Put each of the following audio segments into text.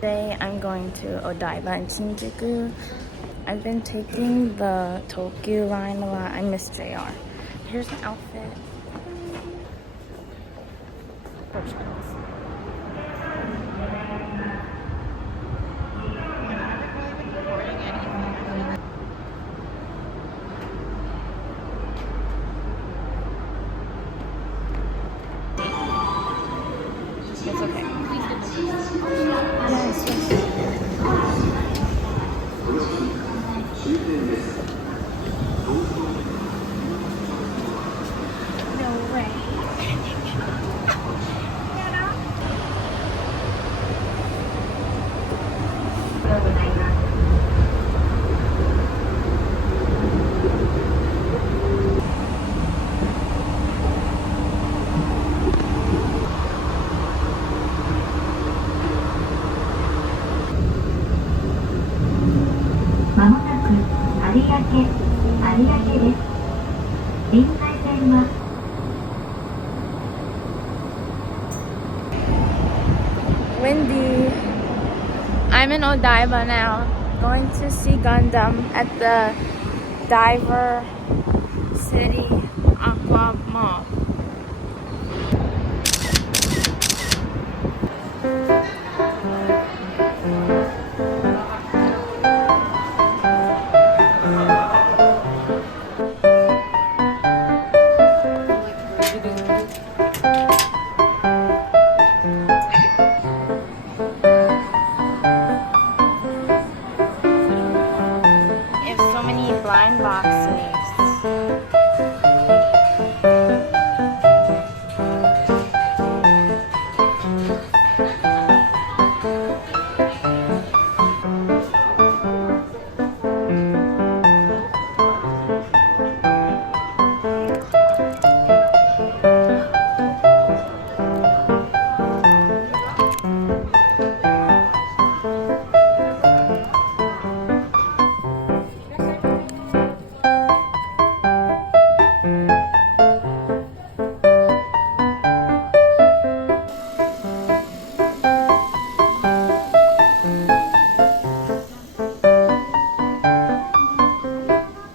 Today I'm going to Odaiba in Shinjuku. I've been taking the Tokyo line a lot. I miss JR. Here's my outfit. It's okay. Yes, yes. No way. Windy. I'm in Odaiba now, going to see Gundam at the Diver City Aqua Mall. Blind boxes.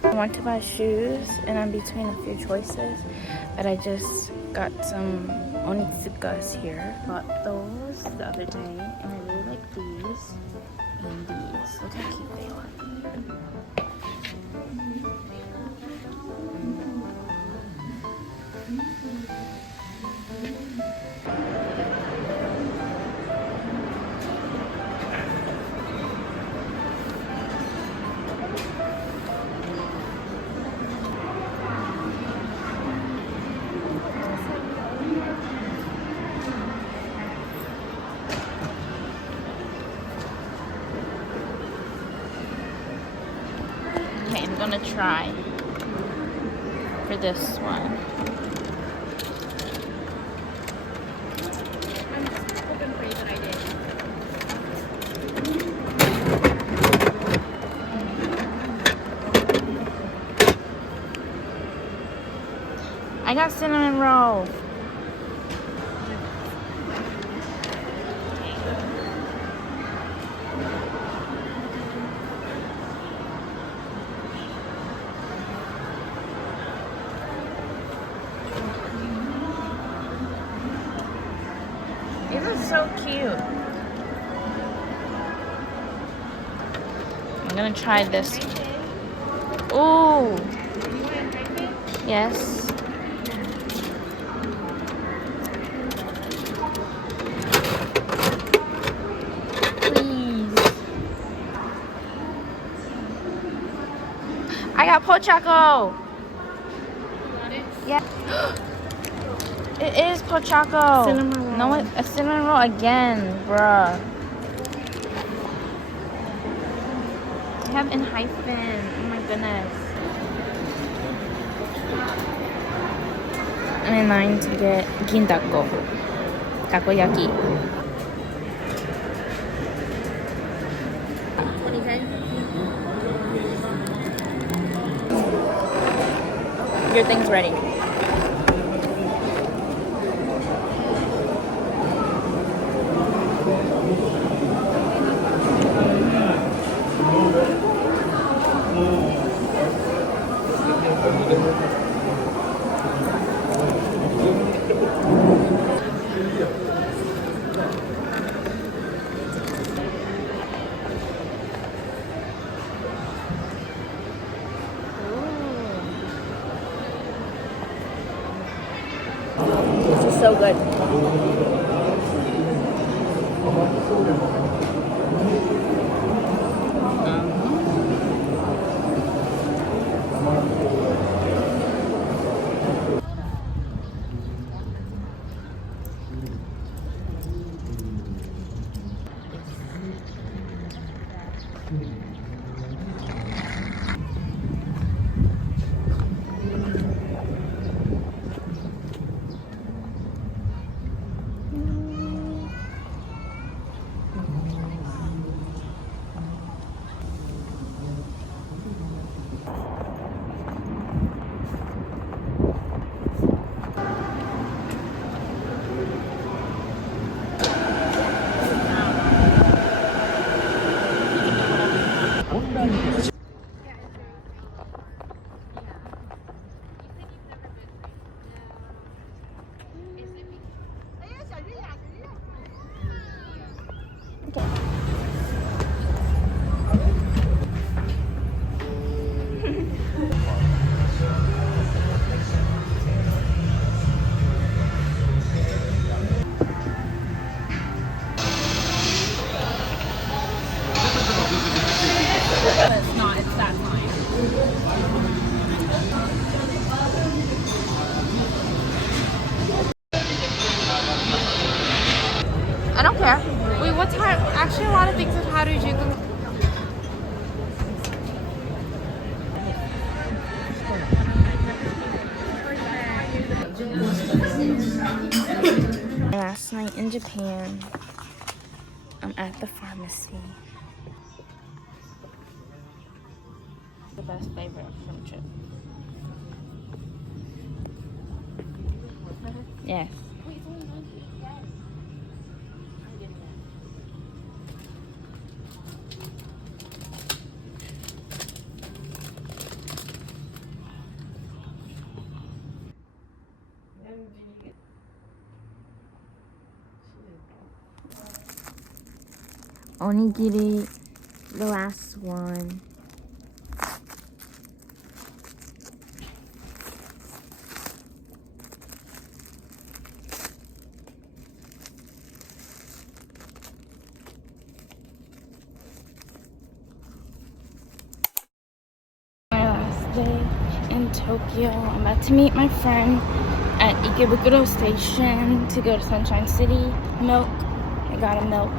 I want to buy shoes and I'm between a few choices, but I just got some onitsukas here. Bought those the other day and I really like these and these. Look how cute they are. Okay, I'm gonna try for this one. I got cinnamon roll. These are so cute. I'm gonna try this. Ooh. Yes. I got pochaco. Yeah. It is pochaco. Cinnamon roll. No, a cinnamon roll again, bruh. I have in hyphen. Oh my goodness. I'm in line to get gindako. Takoyaki. Your thing's ready. This is so good. It's not, it's that fine. I don't care. Wait, what's hard? Actually, a lot of things with Harajuku. Last night in Japan, I'm at the pharmacy. The best flavor from chip. Yes. Onigiri, the last one. My last day in Tokyo. I'm about to meet my friend at Ikebukuro Station to go to Sunshine City. Milk. I got a milk.